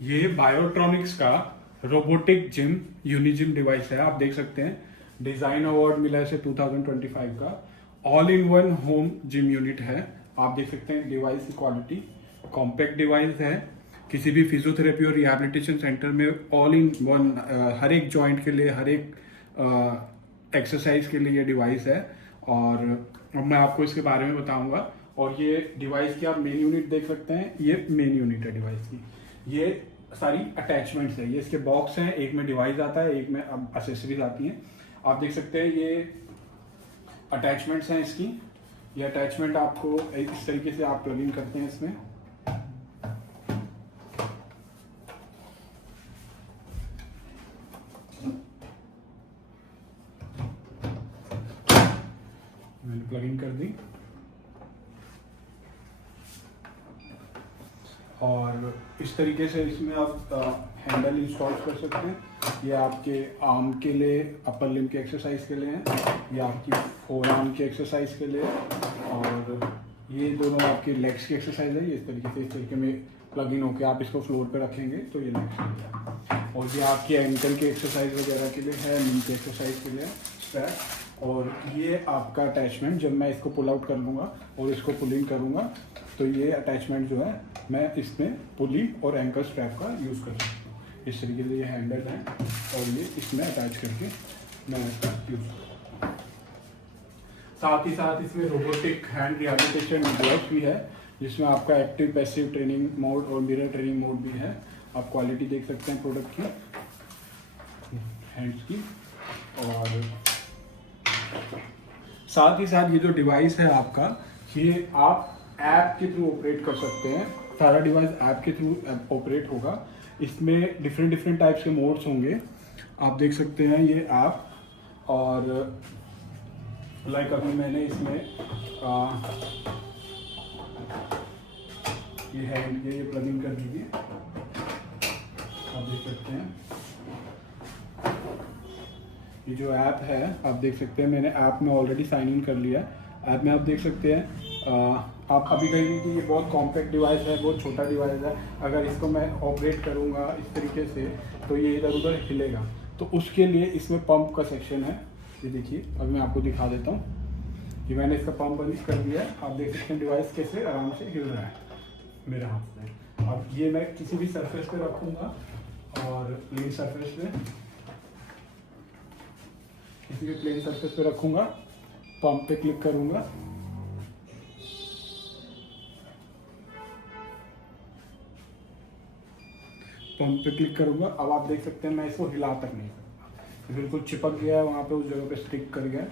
ये बायोट्रॉनिक्स का robotic gym यूनिजिम device है। आप देख सकते हैं डिजाइन अवार्ड मिला है इसे 2025 का। All in one home gym unit है। आप देख सकते हैं डिवाइस की क्वालिटी, कॉम्पैक्ट डिवाइस है। किसी भी फिजियोथेरेपी और रिहैबिलिटेशन सेंटर में ऑल इन वन हर एक जॉइंट के लिए, हर एक एक्सरसाइज के लिए ये डिवाइस है। और अब मैं आपको इसके बारे में बताऊंगा। और ये डिवाइस की आप मेन यूनिट देख सकते हैं, ये मेन यूनिट है डिवाइस की। ये सारी अटैचमेंट्स है, ये इसके बॉक्स हैं, एक में डिवाइस आता है, एक में अब एसेसरीज आती हैं। आप देख सकते हैं ये अटैचमेंट्स हैं इसकी। ये अटैचमेंट आपको इस तरीके से आप प्लग इन करते हैं इसमें। मैंने प्लग इन कर दी और इस तरीके से इसमें आप हैंडल इंस्टॉल कर सकते हैं। ये आपके आर्म के लिए, अपर लिम्ब के एक्सरसाइज के लिए है, ये आपकी फोर आर्म की एक्सरसाइज के लिए, और ये दोनों आपके लेग्स की एक्सरसाइज है। ये इस तरीके में प्लग इन होकर आप इसको फ्लोर पे रखेंगे तो ये लेग्स के लिए है। और ये आपकी एंकल की एक्सरसाइज वगैरह के लिए है, नी की एक्सरसाइज के लिए स्ट्रैप। और ये आपका अटैचमेंट, जब मैं इसको पुल आउट कर लूँगा और इसको पुल इन करूँगा तो ये अटैचमेंट जो है मैं इसमें पुली और एंकल स्ट्रैप का यूज़ कर सकता हूँ। इस तरीके से ये हैंडल है और ये इसमें अटैच करके मैं इसका यूज़ करूँगा। साथ ही साथ इसमें रोबोटिक हैंड रिहैबिलिटेशन डिवाइस भी है, जिसमें आपका एक्टिव पैसिव ट्रेनिंग मोड और मिरर ट्रेनिंग मोड भी है। आप क्वालिटी देख सकते हैं प्रोडक्ट की, हैंड्स की। और साथ ही साथ ये जो डिवाइस है आपका, ये आप ऐप के थ्रू ऑपरेट कर सकते हैं। सारा डिवाइस ऐप के थ्रू ऑपरेट होगा। इसमें डिफरेंट टाइप्स के मोड्स होंगे, आप देख सकते हैं ये ऐप। और लाइक अभी मैंने इसमें ये हैंड ये प्लग इन कर दीजिए, आप देख सकते हैं। ये जो ऐप है आप देख सकते हैं, मैंने ऐप में ऑलरेडी साइन इन कर लिया है। ऐप में आप देख सकते हैं आप अभी कहेंगे कि ये बहुत कॉम्पैक्ट डिवाइस है, बहुत छोटा डिवाइस है, अगर इसको मैं ऑपरेट करूँगा इस तरीके से तो ये इधर उधर हिलेगा। तो उसके लिए इसमें पंप का सेक्शन है। ये देखिए, अभी मैं आपको दिखा देता हूँ कि मैंने इसका पंप बंद कर दिया है। आप देख सकते हैं डिवाइस कैसे आराम से हिल रहा है मेरे हाथ में। अब ये मैं किसी भी सरफेस पे रखूँगा और प्लेन सरफेस पे, किसी भी प्लेन सरफेस पे रखूँगा, पंप पे क्लिक करूँगा, पंप पे क्लिक करूंगा। अब आप देख सकते हैं मैं इसको हिला तक नहीं सकता, बिल्कुल चिपक गया है वहाँ पे, उस जगह पे स्टिक कर गया।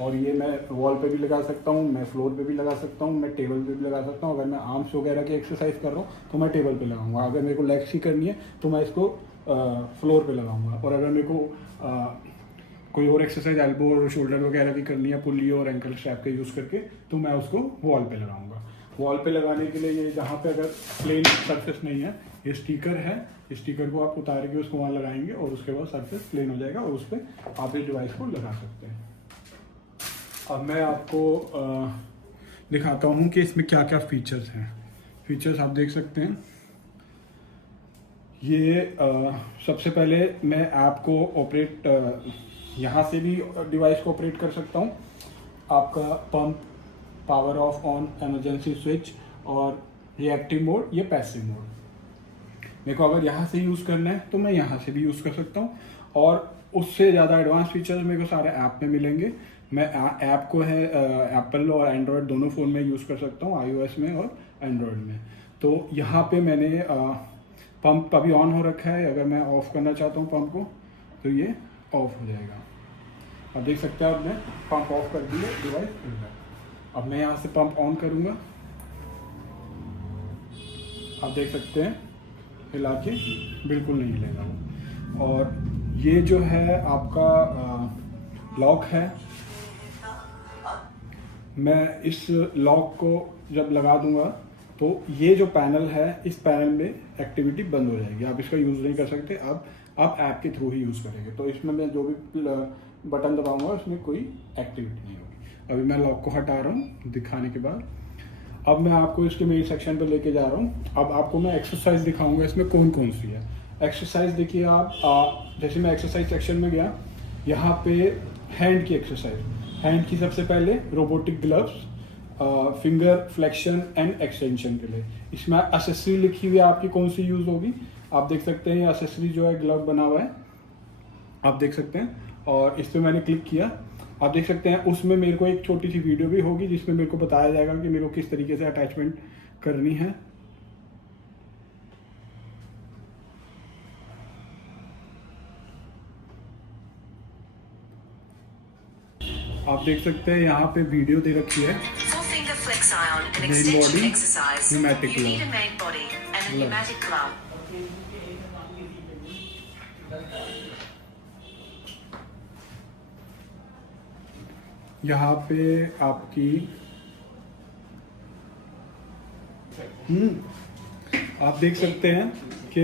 और ये मैं वॉल पे भी लगा सकता हूँ, मैं फ्लोर पे भी लगा सकता हूँ, मैं टेबल पे भी लगा सकता हूँ। अगर मैं आर्म्स वगैरह की एक्सरसाइज कर रहा हूँ तो मैं टेबल पे लगाऊंगा। अगर मेरे को लेग्स की करनी है तो मैं इसको फ्लोर पे लगाऊंगा। और अगर मेरे को कोई और एक्सरसाइज एल्बो और शोल्डर वगैरह की करनी है पुल्ली और एंकल स्ट्रैप का यूज़ करके, तो मैं उसको वॉल पे लगाऊंगा। वॉल पे लगाने के लिए ये जहाँ पे अगर प्लेन सरफेस नहीं है, ये स्टिकर है, स्टिकर को आप उतार के उसको वहाँ लगाएंगे और उसके बाद सरफेस प्लेन हो जाएगा और उस पर आप इस डिवाइस को लगा सकते हैं। अब मैं आपको दिखाता हूँ कि इसमें क्या क्या फीचर्स हैं। फीचर्स आप देख सकते हैं। ये सबसे पहले मैं ऐप को ऑपरेट यहाँ से भी डिवाइस को ऑपरेट कर सकता हूँ। आपका pump, power of on, emergency switch और रिएक्टिव मोड, ये पैसिव मोड। मेरे को अगर यहाँ से यूज़ करना है तो मैं यहाँ से भी यूज़ कर सकता हूँ। और उससे ज़्यादा एडवांस फीचर्स मेरे को सारे ऐप में मिलेंगे। मैं ऐप को है एप्पल और एंड्रॉयड दोनों फ़ोन में यूज़ कर सकता हूँ, iOS में और एंड्रॉयड में। तो यहाँ पे मैंने पंप अभी ऑन हो रखा है। अगर मैं ऑफ़ करना चाहता हूँ पंप को तो ये ऑफ हो जाएगा। अब देख सकते हैं, अब मैं पंप ऑफ कर दिया, डिवाइस खुल गया। अब मैं यहाँ से पंप ऑन करूँगा, आप देख सकते हैं हिला के बिल्कुल नहीं हिलेगा वो। और ये जो है आपका लॉक है, मैं इस लॉक को जब लगा दूंगा तो ये जो पैनल है, इस पैनल में एक्टिविटी बंद हो जाएगी। आप इसका यूज़ नहीं कर सकते, अब आप ऐप के थ्रू ही यूज़ करेंगे। तो इसमें मैं जो भी बटन दबाऊंगा उसमें कोई एक्टिविटी नहीं होगी। अभी मैं लॉक को हटा रहा हूँ दिखाने के बाद। अब मैं आपको इसके मेन सेक्शन पे लेके जा रहा हूँ। अब आपको मैं एक्सरसाइज दिखाऊंगा इसमें कौन कौन सी है। एक्सरसाइज देखिए आप, जैसे मैं एक्सरसाइज सेक्शन में गया, यहाँ पे हैंड की एक्सरसाइज, हैंड की सबसे पहले robotic gloves, finger flexion and extension के लिए। इसमें एसेसरी लिखी हुई है आपकी कौन सी यूज होगी, आप देख सकते हैं। एसेसरी जो है ग्लव बना हुआ है, आप देख सकते हैं, और इस पर मैंने क्लिक किया, आप देख सकते हैं। उसमें मेरे को एक छोटी सी वीडियो भी होगी जिसमें मेरे को बताया जाएगा कि मेरे को किस तरीके से अटैचमेंट करनी है। आप देख सकते हैं यहाँ पे वीडियो दे रखी है। Main body pneumatic glove. यहाँ पे आपकी आप देख सकते हैं कि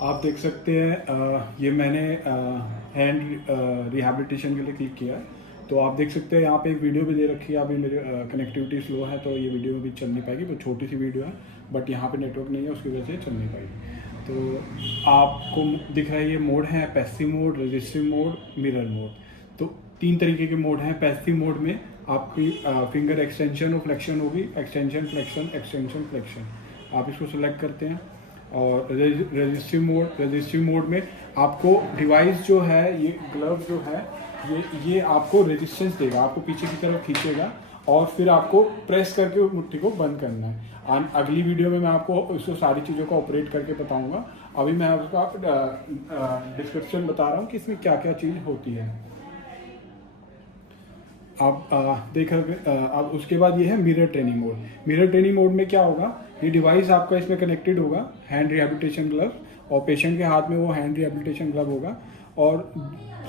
आप देख सकते हैं ये मैंने हैंड रिहैबिलिटेशन के लिए क्लिक किया है। तो आप देख सकते हैं यहाँ पे एक वीडियो भी दे रखी है। अभी मेरे कनेक्टिविटी स्लो है तो ये वीडियो भी चल नहीं पाएगी, तो छोटी सी वीडियो है, बट यहाँ पे नेटवर्क नहीं है उसकी वजह से चल नहीं पाएगी। तो आपको दिख रहा है ये मोड है, passive mode, resistive mode, mirror mode. तो 3 तरीके के मोड हैं। पैसिव मोड में आपकी फिंगर एक्सटेंशन और फ्लेक्शन होगी, एक्सटेंशन फ्लेक्शन, एक्सटेंशन फ्लेक्शन, आप इसको सिलेक्ट करते हैं। और रजिस्टिव मोड में आपको डिवाइस जो है, ये ग्लव जो है, ये आपको रेजिस्टेंस देगा, आपको पीछे की तरफ खींचेगा और फिर आपको प्रेस करके मुट्ठी को बंद करना है। अगली वीडियो में मैं आपको इसको सारी चीज़ों को ऑपरेट करके बताऊंगा। अभी मैं आपको डिस्क्रिप्शन बता रहा हूँ कि इसमें क्या क्या चीज़ होती है। आप देख अब उसके बाद ये है mirror training mode. Mirror training mode में क्या होगा, ये डिवाइस आपका इसमें कनेक्टेड होगा, हैंड रिहैबिलिटेशन ग्लव, और पेशेंट के हाथ में वो हैंड रिहैबिलिटेशन ग्लव होगा, और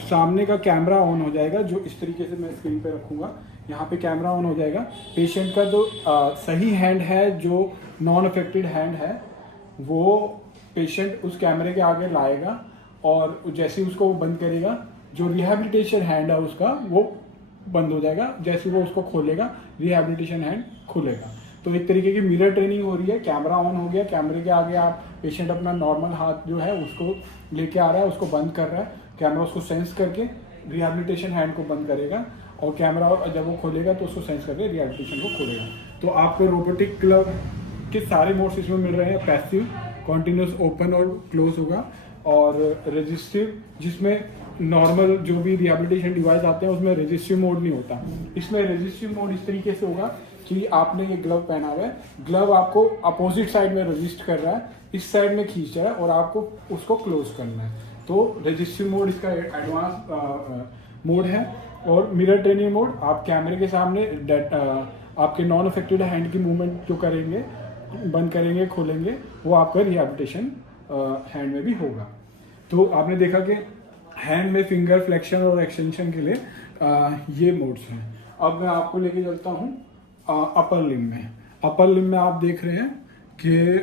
सामने का कैमरा ऑन हो जाएगा, जो इस तरीके से मैं स्क्रीन पे रखूँगा। यहाँ पे कैमरा ऑन हो जाएगा। पेशेंट का जो सही हैंड है, जो नॉन अफेक्टेड हैंड है, वो पेशेंट उस कैमरे के आगे लाएगा, और जैसे ही उसको वो बंद करेगा, जो रिहैबिलिटेशन हैंड है उसका वो बंद हो जाएगा। जैसे वो उसको खोलेगा, रिहैबिलिटेशन हैंड खुलेगा। तो एक तरीके की मिरर ट्रेनिंग हो रही है। कैमरा ऑन हो गया, कैमरे के आगे आप पेशेंट अपना नॉर्मल हाथ जो है उसको लेके आ रहा है, उसको बंद कर रहा है, कैमरा उसको सेंस करके रिहैबिलिटेशन हैंड को बंद करेगा, और कैमरा जब वो खोलेगा तो उसको सेंस करके रिहैबिलिटेशन को खोलेगा। तो आपको रोबोटिक ग्लव के सारे मोड्स इसमें मिल रहे हैं। पैसिव, कॉन्टिन्यूस ओपन और क्लोज होगा, और रजिस्टिव जिसमें नॉर्मल जो भी रिहैबिलिटेशन डिवाइस आते हैं उसमें रजिस्टिव मोड नहीं होता। इसमें रजिस्टिव मोड इस तरीके से होगा कि आपने ये ग्लव पहना हुआ है, ग्लव आपको अपोजिट साइड में रजिस्ट कर रहा है, इस साइड में खींच रहा है, और आपको उसको क्लोज करना है। तो रजिस्टिव मोड इसका एडवांस मोड है। और मिरर ट्रेनिंग मोड, आप कैमरे के सामने आपके नॉन अफेक्टेड हैंड की मूवमेंट जो करेंगे, बंद करेंगे, खोलेंगे, वो आपका रिहैबिलिटेशन हैंड में भी होगा। तो आपने देखा कि हैंड में फिंगर फ्लेक्शन और एक्सटेंशन के लिए ये मोड्स हैं। अब मैं आपको लेके चलता हूँ अपर लिम्ब में। अपर लिम्ब में आप देख रहे हैं कि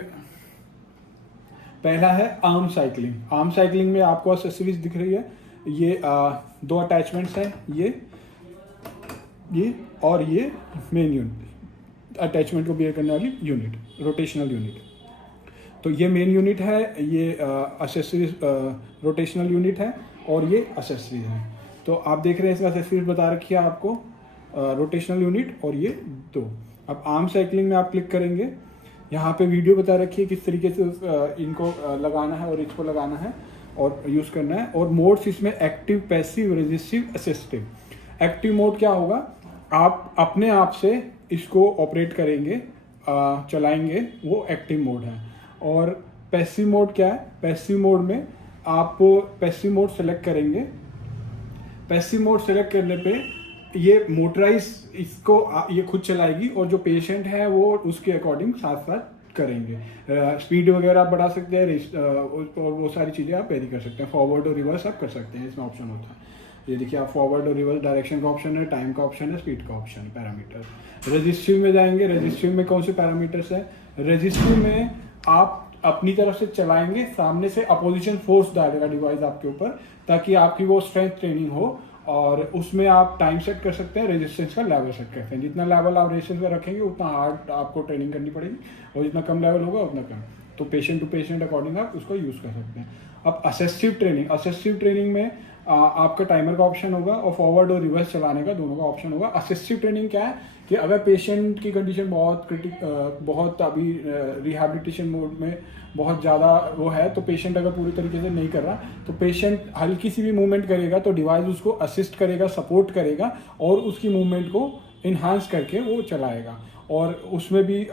पहला है आर्म साइकिलिंग। आर्म साइकिलिंग में आपको एक्सेसरीज दिख रही है। ये 2 अटैचमेंट्स हैं, ये और ये मेन यूनिट, अटैचमेंट को बियर करने वाली यूनिट, रोटेशनल यूनिट। तो ये मेन यूनिट है, ये एक्सेसरीज रोटेशनल यूनिट है, और ये एक्सेसरीज है। तो आप देख रहे हैं इसमें एक्सेसरीज बता रखी है आपको, रोटेशनल यूनिट और ये 2। अब आर्म साइकिलिंग में आप क्लिक करेंगे, यहाँ पे वीडियो बता रखी है किस तरीके से इनको लगाना है और इसको लगाना है और यूज़ करना है। और मोड्स इसमें active, passive, resistive, assistive. Active mode क्या होगा, आप अपने आप से इसको ऑपरेट करेंगे, चलाएंगे, वो एक्टिव मोड है। और पैसिव मोड क्या है, पैसिव मोड में आप पैसिव मोड सेलेक्ट करेंगे। पैसिव मोड सेलेक्ट करने पे ये मोटराइज इसको ये खुद चलाएगी, और जो पेशेंट है वो उसके अकॉर्डिंग साथ साथ करेंगे। स्पीड वगैरह आप बढ़ा सकते हैं, और वो सारी चीज़ें आप वेरी कर सकते हैं। फॉरवर्ड और रिवर्स आप कर सकते हैं, इसमें ऑप्शन होता है। ये देखिए, आप फॉरवर्ड और रिवर्स डायरेक्शन का ऑप्शन है, टाइम का ऑप्शन है, स्पीड का ऑप्शन है, पैरामीटर। रजिस्टिव में जाएंगे, रजिस्टिव में कौन से पैरामीटर्स है, रजिस्टिव में आप अपनी तरफ से चलाएंगे, सामने से अपोजिशन फोर्स डालेगा डिवाइस आपके ऊपर, ताकि आपकी वो स्ट्रेंथ ट्रेनिंग हो। और उसमें आप टाइम सेट कर सकते हैं, रेजिस्टेंस का लेवल सेट कर सकते हैं। जितना लेवल आप रेजिस्टेंस का रखेंगे उतना हार्ड आपको ट्रेनिंग करनी पड़ेगी, और जितना कम लेवल होगा उतना कम। तो पेशेंट टू पेशेंट अकॉर्डिंग आप उसको यूज़ कर सकते हैं। अब असिस्टिव ट्रेनिंग में आपका टाइमर का ऑप्शन होगा और फॉरवर्ड और रिवर्स चलाने का दोनों का ऑप्शन होगा। असिस्टिव ट्रेनिंग क्या है कि अगर पेशेंट की कंडीशन बहुत अभी रिहैबिलिटेशन मोड में बहुत ज़्यादा वो है, तो पेशेंट अगर पूरी तरीके से नहीं कर रहा, तो पेशेंट हल्की सी भी मूवमेंट करेगा तो डिवाइस उसको असिस्ट करेगा, सपोर्ट करेगा और उसकी मूवमेंट को इन्हांस करके वो चलाएगा। और उसमें भी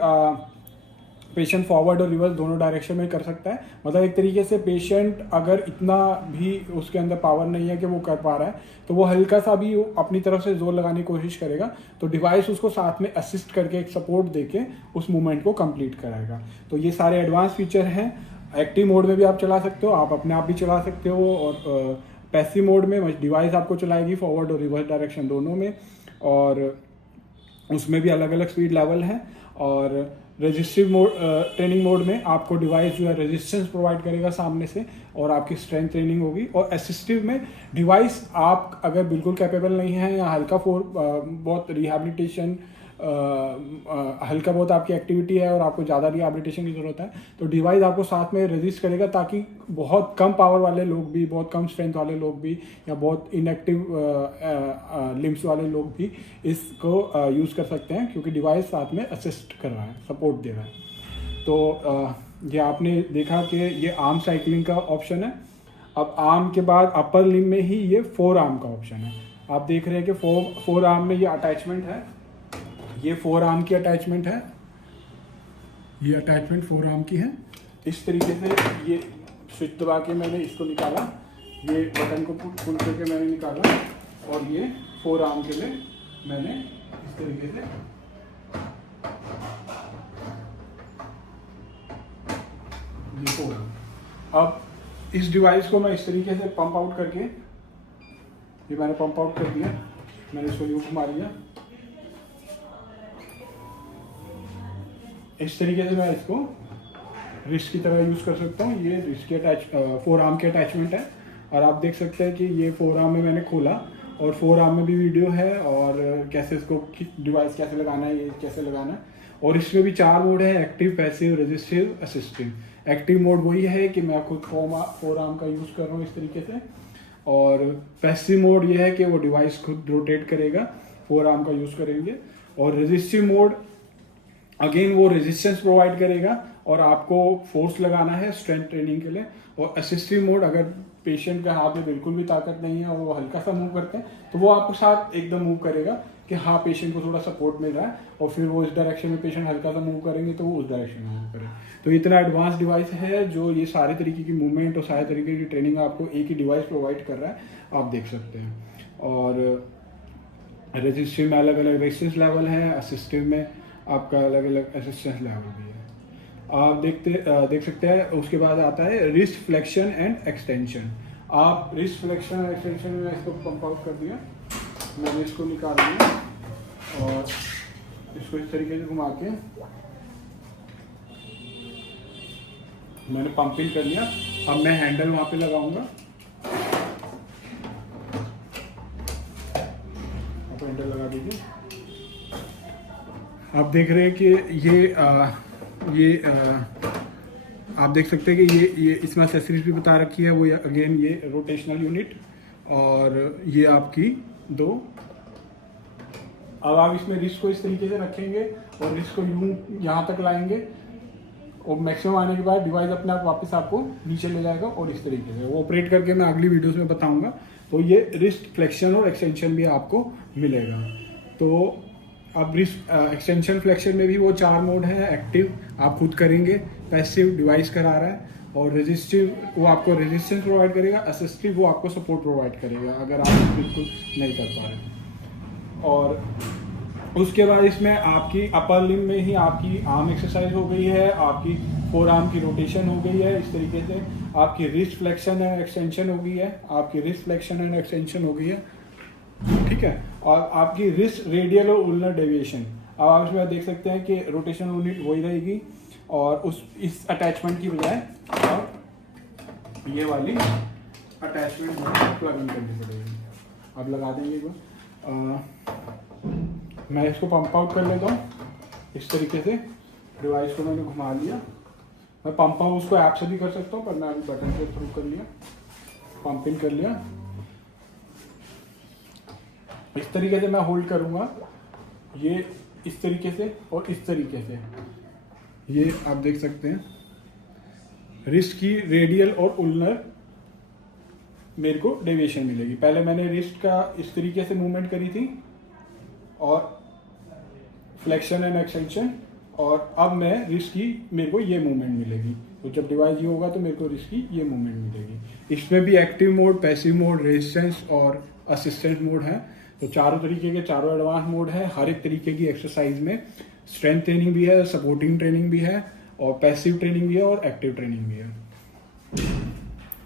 पेशेंट फॉरवर्ड और रिवर्स दोनों डायरेक्शन में कर सकता है। मतलब एक तरीके से पेशेंट अगर इतना भी उसके अंदर पावर नहीं है कि वो कर पा रहा है, तो वो हल्का सा भी अपनी तरफ से जोर लगाने की कोशिश करेगा, तो डिवाइस उसको साथ में असिस्ट करके एक सपोर्ट देके उस मूवमेंट को कंप्लीट कराएगा। तो ये सारे एडवांस फीचर हैं। एक्टिव मोड में भी आप चला सकते हो, आप अपने आप भी चला सकते हो, और पैसिव मोड में डिवाइस आपको चलाएगी फॉरवर्ड और रिवर्स डायरेक्शन दोनों में, और उसमें भी अलग अलग स्पीड लेवल है। और रेजिस्टिव मोड ट्रेनिंग मोड में आपको डिवाइस जो है रेजिस्टेंस प्रोवाइड करेगा सामने से, और आपकी स्ट्रेंथ ट्रेनिंग होगी। और असिस्टिव में डिवाइस आप अगर बिल्कुल कैपेबल नहीं है या बहुत रिहैबिलिटेशन हल्का बहुत आपकी एक्टिविटी है और आपको ज़्यादा रिहैबिलिटेशन की ज़रूरत है, तो डिवाइस आपको साथ में रेजिस्ट करेगा, ताकि बहुत कम पावर वाले लोग भी, बहुत कम स्ट्रेंथ वाले लोग भी, या बहुत इनएक्टिव लिम्स वाले लोग भी इसको यूज़ कर सकते हैं, क्योंकि डिवाइस साथ में असिस्ट कर रहा है, सपोर्ट दे रहा है। तो ये आपने देखा कि ये आर्म साइकिलिंग का ऑप्शन है। अब आर्म के बाद अपर लिम में ही ये फोर आर्म का ऑप्शन है। आप देख रहे हैं कि फोर आर्म में ये अटैचमेंट है, ये फोर आर्म की अटैचमेंट है, ये अटैचमेंट फोर आर्म की है। इस तरीके से ये स्विच दबा के मैंने इसको निकाला, ये बटन को पुल करके मैंने निकाला, और ये फोर आर्म के लिए मैंने इस तरीके से ये फोर आर्म। अब इस डिवाइस को मैं इस तरीके से पंप आउट करके, ये मैंने पंप आउट कर दिया, मैंने इसको यूं घुमा लिया। इस तरीके से मैं इसको रिस्ट की तरह यूज़ कर सकता हूँ। ये रिस्ट की फोर आर्म की अटैचमेंट है, और आप देख सकते हैं कि ये फोर आर्म में मैंने खोला, और फोर आर्म में भी वीडियो है, और कैसे इसको डिवाइस कैसे लगाना है, ये कैसे लगाना है। और इसमें भी 4 मोड है: active, passive, resistive, assistive. Active mode वही है कि मैं खुद फोर आर्म का यूज़ कर रहा हूँ इस तरीके से, और पैसिव मोड ये है कि वो डिवाइस खुद रोटेट करेगा, फोर आर्म का यूज़ करेंगे। और रेजिस्टिव मोड अगेन वो रेजिस्टेंस प्रोवाइड करेगा, और आपको फोर्स लगाना है स्ट्रेंथ ट्रेनिंग के लिए। और असिस्टिव मोड, अगर पेशेंट के हाथ में बिल्कुल भी ताकत नहीं है और वो हल्का सा मूव करते हैं, तो वो आपको साथ एकदम मूव करेगा कि हाँ पेशेंट को थोड़ा सपोर्ट मिल रहा है, और फिर वो इस डायरेक्शन में पेशेंट हल्का सा मूव करेंगे तो वो उस डायरेक्शन में मूव करें। तो इतना एडवांस डिवाइस है जो ये सारे तरीके की मूवमेंट और सारे तरीके की ट्रेनिंग आपको एक ही डिवाइस प्रोवाइड कर रहा है, आप देख सकते हैं। और रेजिस्टिव में अलग अलग रेजिस्टेंस लेवल है, असिस्टिव में आपका अलग अलग असिस्टेंस लेवल भी है, आप देख सकते हैं। उसके बाद आता है रिस्ट फ्लेक्शन एंड एक्सटेंशन। आप रिस्ट फ्लेक्शन एंड एक्सटेंशन में इसको पंप आउट कर दिया, मैंने इसको निकाल दिया, और इसको इस तरीके से घुमा के मैंने पंपिंग कर लिया। अब मैं हैंडल वहाँ पे लगाऊंगा, आप हैंडल लगा दीजिए। आप देख रहे हैं कि ये आप देख सकते हैं कि ये इसमें एक्सेसरीज भी बता रखी है। वो अगेन ये रोटेशनल यूनिट, और ये आपकी दो। अब आप इसमें रिस्ट को इस तरीके से रखेंगे और रिस्ट को यूं यहाँ तक लाएंगे, और मैक्सिमम आने के बाद डिवाइस अपने आप वापस आपको नीचे ले जाएगा, और इस तरीके से वो ऑपरेट करके मैं अगली वीडियोस में बताऊंगा। तो ये रिस्ट फ्लेक्शन और एक्सटेंशन भी आपको मिलेगा। तो अब रिस्ट एक्सटेंशन फ्लेक्शन में भी वो 4 मोड है: एक्टिव आप खुद करेंगे, पैसिव डिवाइस करा रहा है, और रेजिस्टिव वो आपको रेजिस्टेंस प्रोवाइड करेगा, असिस्टिव वो आपको सपोर्ट प्रोवाइड करेगा अगर आप बिल्कुल नहीं कर पा रहे। और उसके बाद इसमें आपकी अपर लिम में ही आपकी आर्म एक्सरसाइज हो गई है, आपकी फोर आर्म की रोटेशन हो गई है, इस तरीके से आपकी रिस्ट फ्लेक्शन एंड एक्सटेंशन हो गई है, आपकी रिस्ट फ्लेक्शन एंड एक्सटेंशन हो गई है, ठीक है। और आपकी रिस्ट रेडियल और उलनर डेविएशन, अब आप इसमें देख सकते हैं कि रोटेशनल यूनिट वही रहेगी, और इस अटैचमेंट की बजाय अब ये वाली अटैचमेंट प्लग इन करनी पड़ेगी। अब लगा देंगे एक बार। मैं इसको पंप आउट कर लेता हूँ इस तरीके से। डिवाइस को मैंने घुमा लिया। मैं पंप आउट उसको ऐप से भी कर सकता हूँ, पर मैं अभी बटन के थ्रू कर लिया, पंप इन कर लिया। इस तरीके से मैं होल्ड करूँगा, ये इस तरीके से और इस तरीके से। ये आप देख सकते हैं रिस्ट की रेडियल और उल्नर मेरे को डेविएशन मिलेगी। पहले मैंने रिस्ट का इस तरीके से मूवमेंट करी थी और फ्लेक्शन एंड एक्सटेंशन, और अब मैं रिस्ट की मेरे को ये मूवमेंट मिलेगी। तो जब डिवाइस ये होगा तो मेरे को रिस्ट की ये मूवमेंट मिलेगी। इसमें भी active mode, passive mode, resistance और असिस्टेंट मोड है। तो चारों तरीके के चारों एडवांस मोड है। हर एक तरीके की एक्सरसाइज में स्ट्रेंथ ट्रेनिंग भी है, सपोर्टिंग ट्रेनिंग भी है, और पैसिव ट्रेनिंग भी है, और एक्टिव ट्रेनिंग भी है।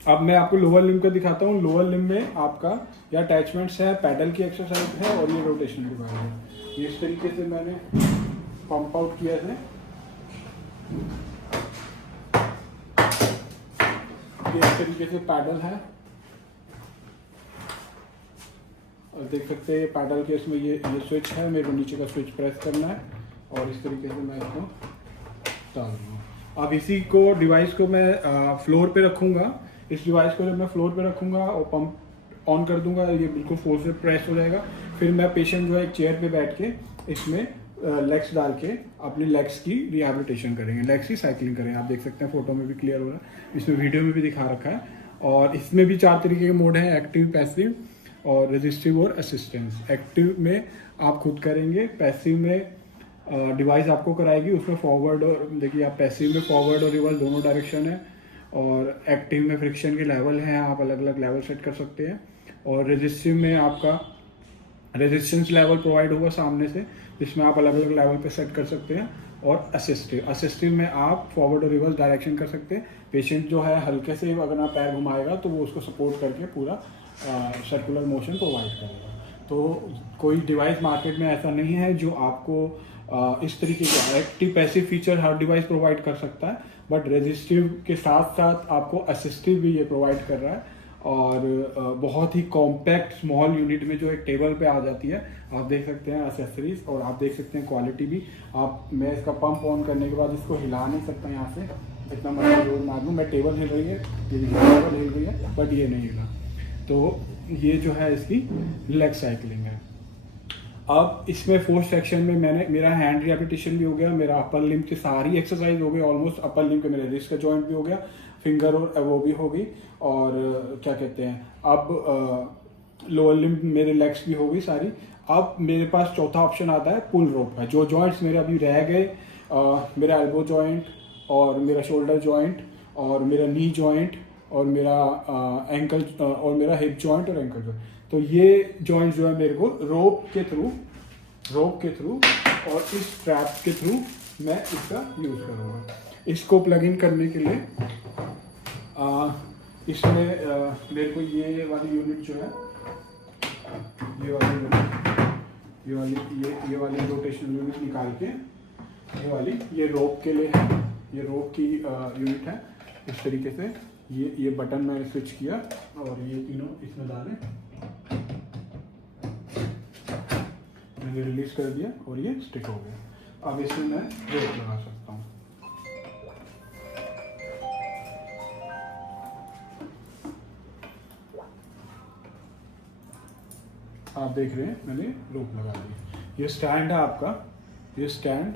अब मैं आपको लोअर लिम्ब का दिखाता हूँ। लोअर लिम्ब में आपका ये अटैचमेंट्स है, पैडल की एक्सरसाइज है, और ये रोटेशनल डिवाइस है। ये इस तरीके से मैंने पंप आउट किया है। ये इस तरीके से पैडल है, और देख सकते हैं पैडल के इसमें ये स्विच है। मेरे को नीचे का स्विच प्रेस करना है और इस तरीके से मैं इसको डाल दूँगा। अब इसी को डिवाइस को मैं फ्लोर पे रखूँगा। इस डिवाइस को जब मैं फ्लोर पे रखूँगा और पंप ऑन कर दूंगा, ये बिल्कुल फोर्स से प्रेस हो जाएगा। फिर मैं पेशेंट जो है एक चेयर पे बैठ के इसमें लेग्स डाल के अपने लेग्स की रिहैबिलिटेशन करेंगे, लेग्स की साइकिलिंग करेंगे। आप देख सकते हैं फोटो में भी क्लियर हो रहा है, इसमें वीडियो में भी दिखा रखा है। और इसमें भी 4 तरीके के मोड हैं, एक्टिव, पैसिव और रेजिस्टिव और असिस्टेंस। एक्टिव में आप खुद करेंगे, पैसिव में डिवाइस आपको कराएगी। उसमें फॉरवर्ड और देखिए आप पैसिव में फॉरवर्ड और रिवर्स दोनों डायरेक्शन है, और एक्टिव में फ्रिक्शन के लेवल हैं, आप अलग अलग लेवल सेट कर सकते हैं। और रेजिस्टिव में आपका रेजिस्टेंस लेवल प्रोवाइड होगा सामने से, जिसमें आप अलग अलग लेवल पे सेट कर सकते हैं। और असिस्टिव में आप फॉरवर्ड और रिवर्स डायरेक्शन कर सकते हैं। पेशेंट जो है हल्के से अगर आप पैर घुमाएगा तो वो उसको सपोर्ट करके पूरा सर्कुलर मोशन प्रोवाइड करेगा। तो कोई डिवाइस मार्केट में ऐसा नहीं है जो आपको इस तरीके के एक्टिव पैसिव फीचर हर डिवाइस प्रोवाइड कर सकता है, बट रेजिस्टिव के साथ साथ आपको असिस्टिव भी ये प्रोवाइड कर रहा है। और बहुत ही कॉम्पैक्ट स्मॉल यूनिट में जो एक टेबल पे आ जाती है। आप देख सकते हैं एसेसरीज, और आप देख सकते हैं क्वालिटी भी। मैं इसका पंप ऑन करने के बाद इसको हिला नहीं सकता यहाँ से, जितना मर्जी जोर मार लूँ। मैं टेबल हिल रही है, टेबल हिल रही है, बट ये नहीं हिला। तो ये जो है इसकी लेग साइकिलिंग है। अब इसमें फोर्थ सेक्शन में मेरा हैंड रिहैबिलिटेशन भी हो गया, मेरा अपर लिम्ब की सारी एक्सरसाइज हो गई ऑलमोस्ट। अपर लिम्ब के मेरे रिस्ट का जॉइंट भी हो गया, फिंगर और वो भी हो गई, और क्या कहते हैं अब लोअर लिम्ब मेरे लेग्स भी हो गई सारी। अब मेरे पास चौथा ऑप्शन आता है पुल रोप का। जो जॉइंट्स मेरे अभी रह गए, मेरा एल्बो जॉइंट और मेरा शोल्डर जॉइंट और मेरा नी जॉइंट और मेरा एंकल और मेरा हिप जॉइंट और एंकल जॉइंट, तो ये जॉइंट्स जो है मेरे को रोप के थ्रू और इस स्ट्रैप के थ्रू मैं इसका यूज़ करूँगा। इसको प्लग इन करने के लिए इसमें मेरे को ये वाली यूनिट जो है, ये वाली रोटेशनल यूनिट निकाल के ये रोप के लिए है, ये रोप की यूनिट है। इस तरीके से ये बटन मैंने स्विच किया और ये तीनों इसमें डाले, मैंने रिलीज कर दिया और ये स्टिक हो गया। अब इसमें मैं रोप लगा सकता हूँ। आप देख रहे हैं मैंने रोप लगा दी। ये स्टैंड है आपका, ये स्टैंड,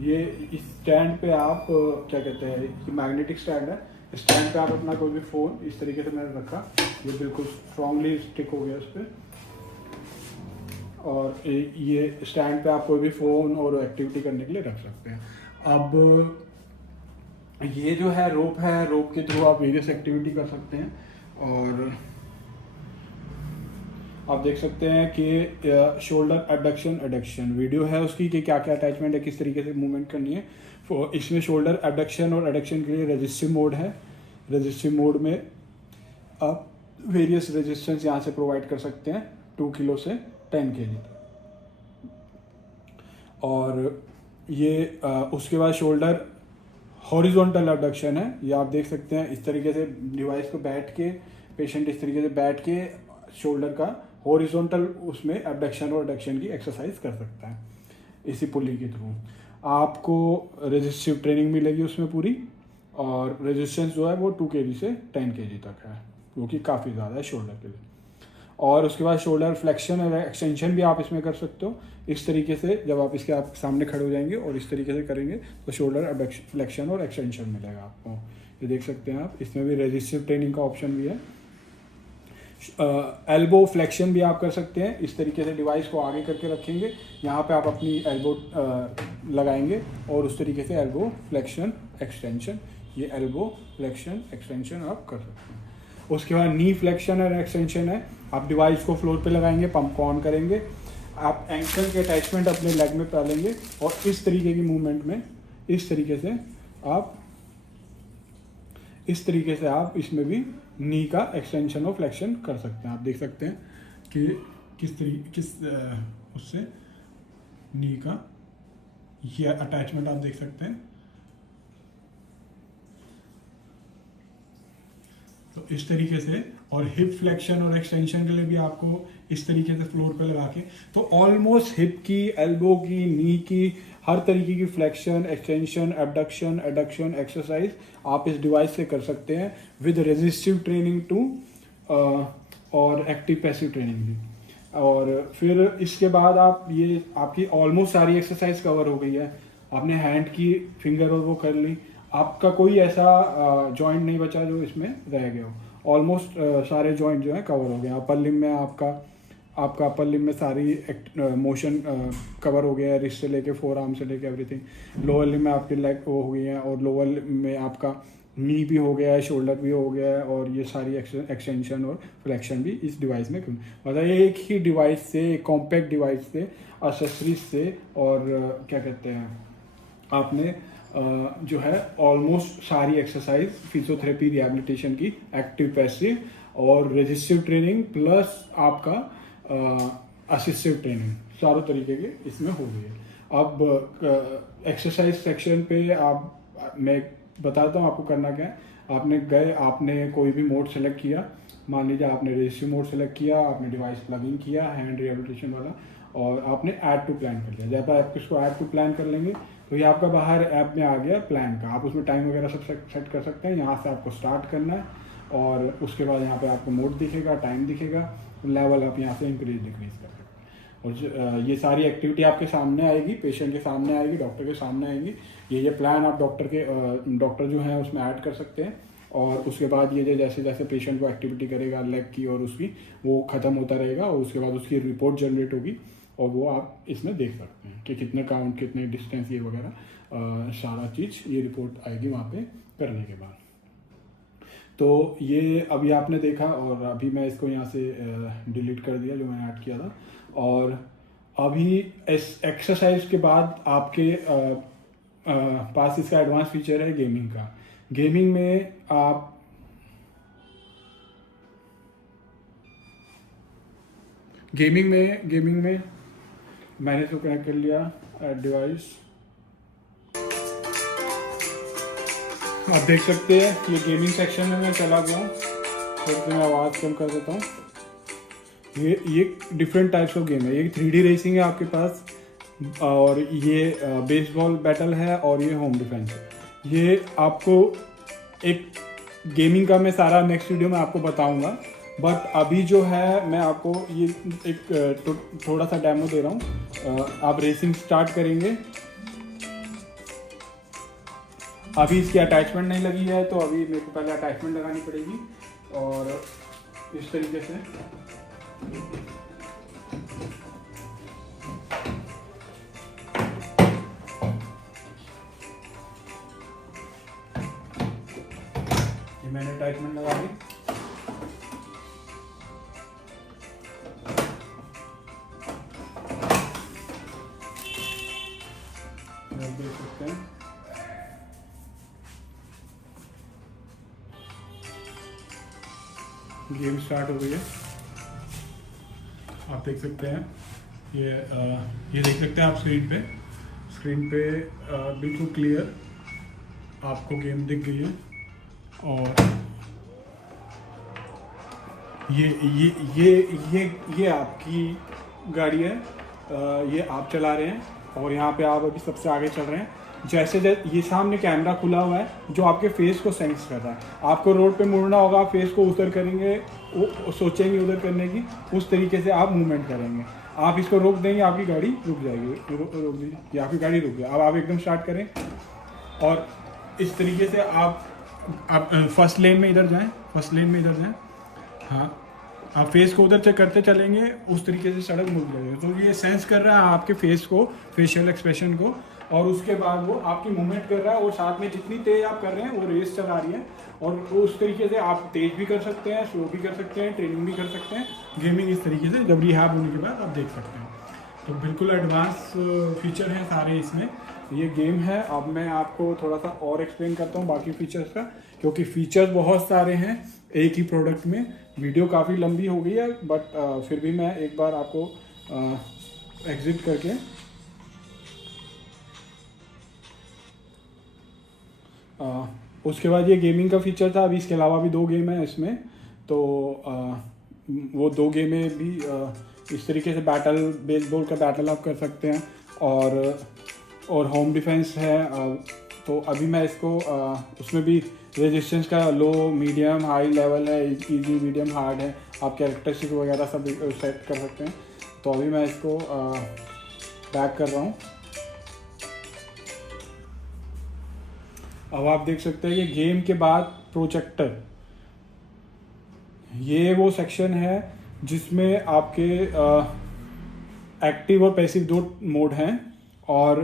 ये इस स्टैंड पे आप क्या कहते हैं, ये मैग्नेटिक स्टैंड है। स्टैंड पे आप अपना कोई भी फ़ोन इस तरीके से मैंने रखा, ये बिल्कुल स्ट्रांगली स्टिक हो गया इस पर। और ये स्टैंड पे आप कोई भी फ़ोन और एक्टिविटी करने के लिए रख सकते हैं। अब ये जो है रोप के थ्रू आप वेरियस एक्टिविटी कर सकते हैं। और आप देख सकते हैं कि शोल्डर एबडक्शन एडक्शन वीडियो है उसकी, कि क्या क्या अटैचमेंट है, किस तरीके से मूवमेंट करनी है। इसमें शोल्डर एबडक्शन और एडक्शन के लिए रेजिस्टिव मोड है। रेजिस्टिव मोड में आप वेरियस रेजिस्टेंस यहाँ से प्रोवाइड कर सकते हैं, 2 किलो से 10 kg। और ये उसके बाद शोल्डर हॉरिजॉन्टल एबडक्शन है, ये आप देख सकते हैं। इस तरीके से डिवाइस को बैठ के पेशेंट इस तरीके से बैठ के शोल्डर का हॉरिजॉन्टल उसमें एबडक्शन और एडक्शन की एक्सरसाइज कर सकता है इसी पुली के थ्रू। आपको रेजिस्टिव ट्रेनिंग मिलेगी उसमें पूरी, और रेजिस्टेंस जो है वो 2 kg से 10 kg तक है, जो कि काफ़ी ज़्यादा है शोल्डर के लिए। और उसके बाद शोल्डर फ्लेक्शन और एक्सटेंशन भी आप इसमें कर सकते हो। इस तरीके से जब आप इसके आप सामने खड़े हो जाएंगे और इस तरीके से करेंगे तो शोल्डर फ्लेक्शन और एक्सटेंशन मिलेगा आपको। ये देख सकते हैं आप, इसमें भी रेजिस्टिव ट्रेनिंग का ऑप्शन भी है। एल्बो फ्लेक्शन भी आप कर सकते हैं। इस तरीके से डिवाइस को आगे करके रखेंगे, यहाँ पे आप अपनी एल्बो लगाएंगे और उस तरीके से एल्बो फ्लेक्शन एक्सटेंशन, ये एल्बो फ्लेक्शन एक्सटेंशन आप कर सकते हैं। उसके बाद नी फ्लेक्शन और एक्सटेंशन है, आप डिवाइस को फ्लोर पे लगाएंगे, पंप को ऑन करेंगे, आप एंकल के अटैचमेंट अपने लेग में डालेंगे और इस तरीके की मूवमेंट में इस तरीके से आप इसमें भी नी का एक्सटेंशन और फ्लेक्शन कर सकते हैं। आप देख सकते हैं कि उससे नी का ये अटैचमेंट आप देख सकते हैं। तो इस तरीके से, और हिप फ्लेक्शन और एक्सटेंशन के लिए भी आपको इस तरीके से फ्लोर पे लगा के, तो ऑलमोस्ट हिप की, एल्बो की, नी की, हर तरीके की flexion, extension, abduction, adduction exercise आप इस डिवाइस से कर सकते हैं विद रेजिस्टिव ट्रेनिंग टू और एक्टिव पैसिव ट्रेनिंग भी। और फिर इसके बाद आप ये आपकी ऑलमोस्ट सारी एक्सरसाइज कवर हो गई है। आपने हैंड की फिंगर और वो कर ली, आपका कोई ऐसा जॉइंट नहीं बचा जो इसमें रह गया हो। ऑलमोस्ट सारे जॉइंट जो है कवर हो गए। अपर लिम में आपका अपर लिम में सारी मोशन कवर हो गया है, रिस्ट से लेके फोर आर्म से लेके एवरीथिंग। लोअर लिम में आपकी लेग वो हो गई है, और लोअर लिम में आपका नी भी हो गया है, शोल्डर भी हो गया है, और ये सारी एक्सटेंशन और फ्लेक्शन भी इस डिवाइस में मतलब एक ही डिवाइस से, एक कॉम्पैक्ट डिवाइस से, एक्सेसरीज से, और क्या कहते हैं आपने जो है ऑलमोस्ट सारी एक्सरसाइज फिजियोथेरेपी रिहैबिलिटेशन की, एक्टिव पैसिव और रेजिस्टिव ट्रेनिंग प्लस आपका असिस्टिव ट्रेनिंग, चारों तरीके के इसमें हो गई है। अब एक्सरसाइज सेक्शन पे मैं बताता हूँ आपको करना क्या है। आपने कोई भी मोड सेलेक्ट किया, मान लीजिए आपने रेजिस्टिव मोड सेलेक्ट किया, आपने डिवाइस प्लगिंग किया हैंड रिहैबिलिटेशन वाला, और आपने ऐड टू प्लान कर लिया। जब आप इसको ऐड टू प्लान कर लेंगे तो ये आपका बाहर ऐप में आ गया प्लान का। आप उसमें टाइम वगैरह सब सेट कर सकते हैं। यहाँ से आपको स्टार्ट करना है, और उसके बाद यहाँ पे आपको मोड दिखेगा, टाइम दिखेगा, लेवल आप यहाँ से इंक्रीज डिक्रीज कर सकते हैं। और ये सारी एक्टिविटी आपके सामने आएगी, पेशेंट के सामने आएगी, डॉक्टर के सामने आएगी। ये प्लान आप डॉक्टर जो है उसमें ऐड कर सकते हैं। और उसके बाद ये जैसे जैसे पेशेंट को एक्टिविटी करेगा लेग की और उसकी, वो ख़त्म होता रहेगा, और उसके बाद उसकी रिपोर्ट जनरेट होगी, और वो आप इसमें देख सकते हैं कि कितने काउंट, कितने डिस्टेंस, ये वगैरह सारा चीज़ ये रिपोर्ट आएगी वहाँ पे करने के बाद। तो ये अभी आपने देखा, और अभी मैं इसको यहाँ से डिलीट कर दिया जो मैंने ऐड किया था। और अभी इस एक्सरसाइज के बाद आपके पास इसका एडवांस फीचर है गेमिंग का। गेमिंग में गेमिंग में मैंने इसको कनेक्ट कर लिया डिवाइस। आप देख सकते हैं कि ये गेमिंग सेक्शन में मैं चला गया हूँ, तो मैं आवाज़ कम कर देता हूँ। ये डिफरेंट टाइप्स ऑफ गेम है। ये 3D रेसिंग है आपके पास, और ये बेसबॉल बैटल है, और ये होम डिफेंस है। ये आपको एक गेमिंग का मैं सारा नेक्स्ट वीडियो में आपको बताऊंगा, बट अभी जो है मैं आपको ये एक थोड़ा सा डेमो दे रहा हूँ। आप रेसिंग स्टार्ट करेंगे। अभी इसकी अटैचमेंट नहीं लगी है, तो अभी मेरे को पहले अटैचमेंट लगानी पड़ेगी, और इस तरीके से ये मैंने अटैचमेंट लगा दी। देख सकते हैं गेम स्टार्ट हो गई है। आप देख सकते हैं ये देख सकते हैं आप स्क्रीन पे बिल्कुल क्लियर आपको गेम दिख गई है। और ये आपकी गाड़ी है, ये आप चला रहे हैं और यहाँ पे आप अभी सबसे आगे चल रहे हैं। जैसे ये सामने कैमरा खुला हुआ है जो आपके फेस को सेंस कर रहा है। आपको रोड पे मुड़ना होगा, आप फेस को उधर करेंगे, वो सोचेंगे उधर करने की, उस तरीके से आप मूवमेंट करेंगे। आप इसको रोक देंगे, आपकी गाड़ी रुक जाएगी। रोक दीजिए, आपकी गाड़ी रुक गई। अब आप एकदम स्टार्ट करें और इस तरीके से आप फर्स्ट लेन में इधर जाएं, फर्स्ट लेन में इधर जाएं। हाँ, आप फेस को उधर चेक करते चलेंगे, उस तरीके से सड़क मुड़ जाएगी। तो ये सेंस कर रहा है आपके फेस को, फेशियल एक्सप्रेशन को, और उसके बाद वो आपकी मूवमेंट कर रहा है। और साथ में जितनी तेज़ आप कर रहे हैं वो रेस चला रही है। और उस तरीके से आप तेज़ भी कर सकते हैं, स्लो भी कर सकते हैं, ट्रेनिंग भी कर सकते हैं। गेमिंग इस तरीके से जब रिहैब होने के बाद आप देख सकते हैं। तो बिल्कुल एडवांस फीचर हैं सारे इसमें। ये गेम है। अब मैं आपको थोड़ा सा और एक्सप्लेन करता हूँ बाकी फीचर्स का, क्योंकि फीचर्स बहुत सारे हैं एक ही प्रोडक्ट में। वीडियो काफ़ी लंबी हो गई है, बट फिर भी मैं एक बार आपको एग्जिट करके उसके बाद ये गेमिंग का फीचर था। अभी इसके अलावा भी 2 गेम हैं इसमें। तो वो 2 गेमें भी इस तरीके से बेसबॉल का बैटल आप कर सकते हैं। और होम डिफेंस है। तो अभी मैं इसको उसमें भी रेजिस्टेंस का लो, मीडियम, हाई लेवल है, इजी, मीडियम, हार्ड है। आप कैरेक्टरिस्टिक वगैरह सब सेट कर सकते हैं। तो अभी मैं इसको बैक कर रहा हूँ। अब आप देख सकते हैं कि गेम के बाद प्रोजेक्टर, ये वो सेक्शन है जिसमें आपके एक्टिव और पैसिव 2 मोड हैं। और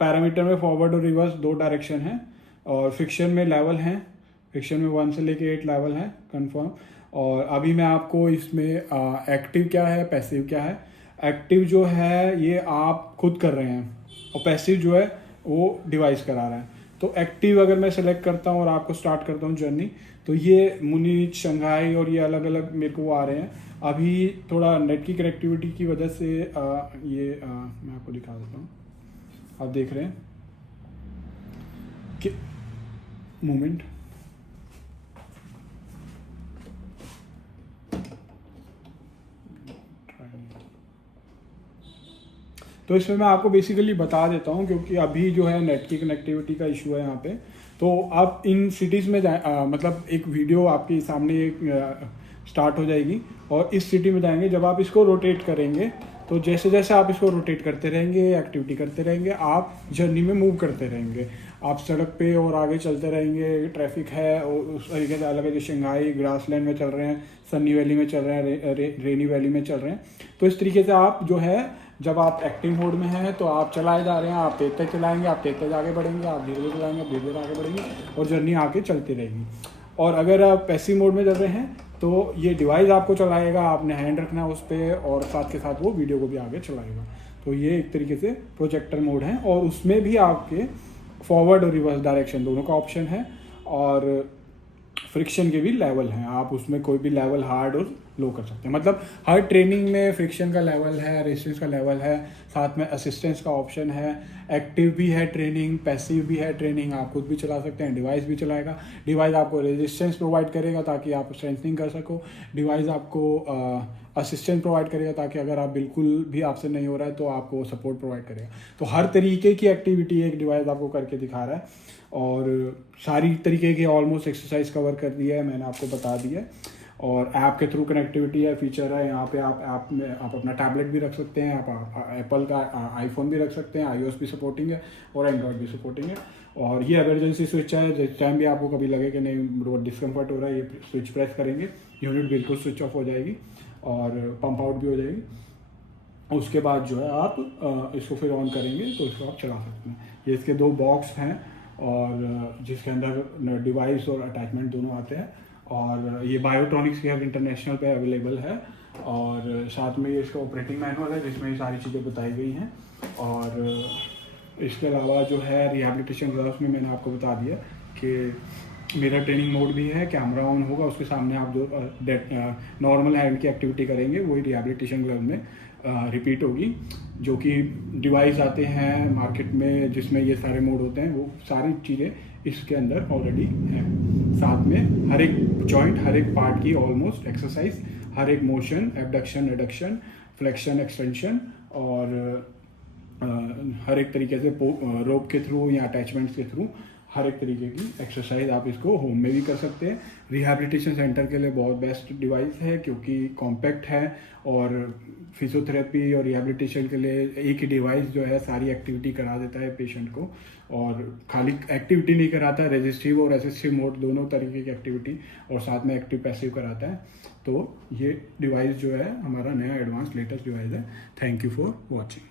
पैरामीटर में फॉरवर्ड और रिवर्स 2 डायरेक्शन हैं। और फिक्शन में लेवल हैं, फिक्शन में 1 से लेके 8 लेवल हैं कंफर्म। और अभी मैं आपको इसमें एक्टिव क्या है, पैसिव क्या है। एक्टिव जो है ये आप खुद कर रहे हैं, और पैसिव जो है वो डिवाइस करा रहा है। तो एक्टिव अगर मैं सेलेक्ट करता हूँ और आपको स्टार्ट करता हूँ जर्नी, तो ये मुनीच, शंघाई और ये अलग अलग मेरे को आ रहे हैं। अभी थोड़ा नेट की कनेक्टिविटी की वजह से मैं आपको दिखा देता हूँ। आप देख रहे हैं कि मूवमेंट, तो इसमें मैं आपको बेसिकली बता देता हूँ, क्योंकि अभी जो है नेट की कनेक्टिविटी का इशू है यहाँ पे। तो आप इन सिटीज़ में मतलब एक वीडियो आपके सामने स्टार्ट हो जाएगी और इस सिटी में जाएंगे। जब आप इसको रोटेट करेंगे, तो जैसे जैसे आप इसको रोटेट करते रहेंगे, एक्टिविटी करते रहेंगे, आप जर्नी में मूव करते रहेंगे। आप सड़क पे और आगे चलते रहेंगे। ट्रैफिक है और उस तरीके से अलग अलग, शंघाई ग्रासलैंड में चल रहे हैं, सनी वैली में चल रहे हैं, रेनी वैली में चल रहे हैं। तो इस तरीके से आप जो है, जब आप एक्टिव मोड में हैं तो आप चलाए जा रहे हैं, आप तेज तेज चलाएंगे, आप तेज तेज आगे बढ़ेंगे, आप धीरे धीरे चलाएंगे, आप धीरे धीरे आगे बढ़ेंगे, और जर्नी आगे चलती रहेगी। और अगर आप पैसिव मोड में चल रहे हैं तो ये डिवाइस आपको चलाएगा, आपने हैंड रखना है उस पर, और साथ के साथ वो वीडियो को भी आगे चलाएगा। तो ये एक तरीके से प्रोजेक्टर मोड है। और उसमें भी आपके फॉरवर्ड और रिवर्स डायरेक्शन दोनों का ऑप्शन है। और फ्रिक्शन के भी लेवल हैं, आप उसमें कोई भी लेवल हार्ड और लो कर सकते हैं। मतलब हर ट्रेनिंग में फ्रिक्शन का लेवल है, रेजिस्टेंस का लेवल है, साथ में असिस्टेंस का ऑप्शन है। एक्टिव भी है ट्रेनिंग, पैसिव भी है ट्रेनिंग, आप खुद भी चला सकते हैं, डिवाइस भी चलाएगा। डिवाइस आपको रेजिस्टेंस प्रोवाइड करेगा ताकि आप स्ट्रेंथनिंग कर सको। डिवाइस आपको असिस्टेंस प्रोवाइड करेगा ताकि अगर आप बिल्कुल भी आपसे नहीं हो रहा है तो आपको सपोर्ट प्रोवाइड करेगा। तो हर तरीके की एक्टिविटी एक डिवाइस आपको करके दिखा रहा है। और सारी तरीके की ऑलमोस्ट एक्सरसाइज कवर कर दिया है, मैंने आपको बता दिया है। और ऐप के थ्रू कनेक्टिविटी है, फीचर है। यहाँ पे आप ऐप में आप अपना टैबलेट भी रख सकते हैं, आप एप्पल का आईफोन भी रख सकते हैं, iOS भी सपोर्टिंग है और एंड्रॉयड भी सपोर्टिंग है। और ये इमरजेंसी स्विच है, जिस टाइम भी आपको कभी लगे कि नहीं डिस्कम्फर्ट हो रहा है, ये स्विच प्रेस करेंगे, यूनिट बिल्कुल स्विच ऑफ हो जाएगी और पंप आउट भी हो जाएगी। उसके बाद जो है आप इसको फिर ऑन करेंगे तो इसको आप चला सकते हैं। ये इसके 2 बॉक्स हैं और जिसके अंदर डिवाइस और अटैचमेंट दोनों आते हैं। और ये बायोट्रॉनिक्स के इंटरनेशनल पे अवेलेबल है। और साथ में ये इसका ऑपरेटिंग मैनुअल है जिसमें ये सारी चीज़ें बताई गई हैं। और इसके अलावा जो है रिहैबिलिटेशन ग्राफ्स में मैंने आपको बता दिया कि मिरर ट्रेनिंग मोड भी है, कैमरा ऑन होगा, उसके सामने आप जो नॉर्मल हैंड की एक्टिविटी करेंगे वही रिहैबिलिटेशन ग्लव में रिपीट होगी। जो कि डिवाइस आते हैं मार्केट में जिसमें ये सारे मोड होते हैं, वो सारी चीज़ें इसके अंदर ऑलरेडी हैं। साथ में हर एक जॉइंट, हर एक पार्ट की ऑलमोस्ट एक्सरसाइज, हर एक motion, abduction, adduction, flexion, extension और हर एक तरीके से रोप के थ्रू या अटैचमेंट्स के थ्रू हर एक तरीके की एक्सरसाइज आप इसको होम में भी कर सकते हैं। रिहैबिलिटेशन सेंटर के लिए बहुत बेस्ट डिवाइस है क्योंकि कॉम्पैक्ट है और फिजियोथेरेपी और रिहैबिलिटेशन के लिए एक ही डिवाइस जो है सारी एक्टिविटी करा देता है पेशेंट को। और खाली एक्टिविटी नहीं कराता है, रेजिस्टिव और असिस्टिव मोड दोनों तरीके की एक्टिविटी और साथ में एक्टिव पैसिव कराता है। तो ये डिवाइस जो है हमारा नया एडवांस लेटेस्ट डिवाइस है। Thank you for watching.